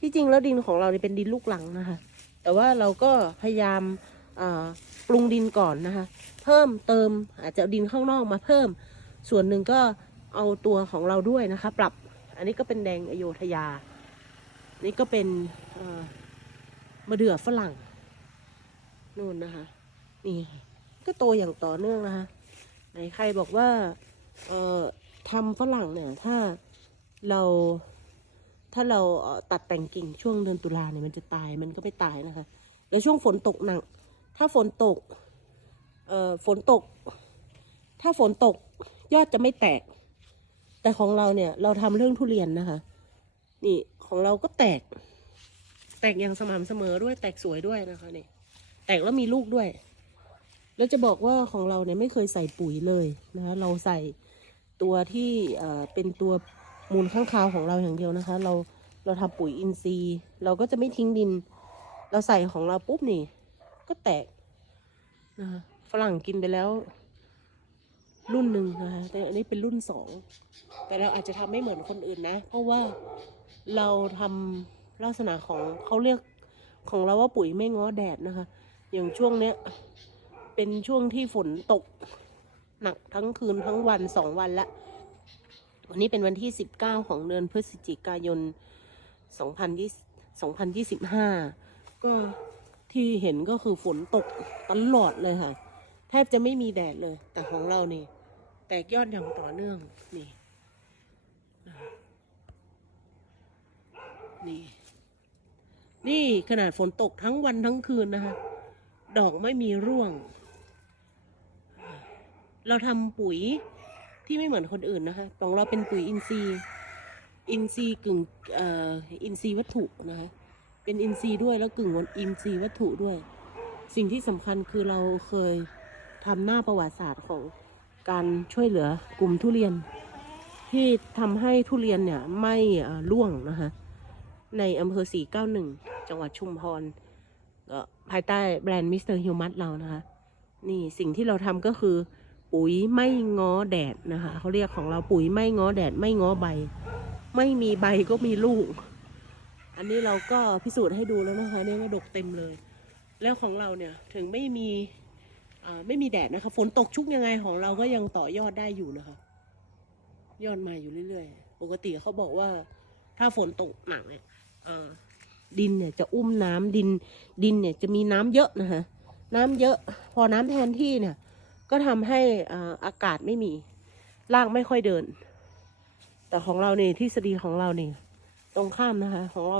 ที่จริงแล้วดินของเราเนี่ยเป็นดินลูกหลังนะคะ แต่ว่าเราก็พยายามปรุงดินก่อนนะคะ เพิ่มเติมอาจจะดินข้างนอกมาเพิ่ม ส่วนหนึ่งก็เอาตัวของเราด้วยนะคะ ปรับอันนี้ก็เป็นแดงอโยธยา นี่ก็เป็นมะเดื่อฝรั่งนู่นนะคะนี่ก็โตอย่างต่อเนื่องนะคะไหนใครบอกว่าเอ่อทำฝรั่งเนี่ย ถ้าเรา ถ้าเราตัดแต่งกิ่งช่วงเดือนตุลาเนี่ยมันจะตายมันก็ไม่ตายนะคะแล้วช่วงฝนตกหนัก ถ้าฝนตกเอ่อฝนตก ถ้าฝนตกยอดจะไม่แตก แต่ของเราเนี่ยเราทำเรื่องทุเรียนนะคะ นี่ของเราก็แตก แตกอย่างสม่ำเสมอด้วยแตกสวยด้วยนะคะนี่แตกแล้วมีลูกด้วย แล้วจะบอกว่าของเราเนี่ยไม่เคยใส่ปุ๋ยเลยนะคะเราใส่ตัวที่เอ่อเป็นตัว มูลข้างคาวของเราอย่างเดียวนะคะ เราเราทำปุ๋ยอินทรีย์ เราก็จะไม่ทิ้งดิน เราใส่ของเราปุ๊บนี่ ก็แตกนะคะฝรั่งกินไปแล้ว รุ่นหนึ่งนะคะแต่อันนี้เป็นรุ่นสองแต่เราอาจจะทำไม่เหมือนคนอื่นนะ เพราะว่าเราทำลักษณะของเขาเรียกของเราว่าปุ๋ยไม่ง้อแดดนะคะ อย่างช่วงเนี้ยเป็นช่วงที่ฝนตก หนักทั้งคืนทั้งวันสองวันละ วันนี้เป็นวันที่สิบเก้าของเดือนพฤศจิกายนสองพันยี่สองพันยี่สิบห้าก็ที่เห็นก็คือฝนตกตลอดเลยค่ะ แทบจะไม่มีแดดเลย แต่ของเรานี่ แตกยอดอย่างต่อเนื่อง นี่ นี่ นี่ขนาดฝนตกทั้งวันทั้งคืนนะคะ ดอกไม่มีร่วง เราทำปุ๋ย ที่ไม่เหมือนคนอื่นนะคะของเราเป็นปุ๋ยอินทรีย์ อินทรีย์กึ่งเอ่ออินทรีย์วัตถุนะคะ เป็นอินทรีย์ด้วยแล้วกึ่งวนอินทรีย์วัตถุด้วย สิ่งที่สำคัญคือเราเคยทำหน้าประวัติศาสตร์ของการช่วยเหลือกลุ่มทุเรียน ที่ทำให้ทุเรียนเนี่ยไม่เอ่อร่วงนะคะในอำเภอ 491 จังหวัดชุมพรภายใต้แบรนด์มิสเตอร์ฮิวมัสเรานะคะ นี่สิ่งที่เราทำก็คือ ปุ๋ยไม่ง้อแดดนะคะเขาเรียกของเราปุ๋ยไม่ง้อแดดไม่ง้อใบ ไม่มีใบก็มีลูก อันนี้เราก็พิสูจน์ให้ดูแล้วนะคะเนี่ยว่าดกเต็มเลย แล้วของเราเนี่ยถึงไม่มีไม่มีแดดนะคะ ฝนตกชุกยังไงของเราก็ยังต่อยอดได้อยู่นะคะ ยอดมาอยู่เรื่อยๆ ปกติเขาบอกว่า ถ้าฝนตกหนักเนี่ยดินเนี่ยจะอุ้มน้ำดินดินเนี่ยจะมีน้ำเยอะนะคะน้ำเยอะ พอน้ำแทนที่เนี่ย ก็ทำให้อากาศไม่มีรางไม่ค่อยเดิน แต่ของเราเนี่ยทฤษฎีของเราเนี่ยตรงข้ามนะคะของเรา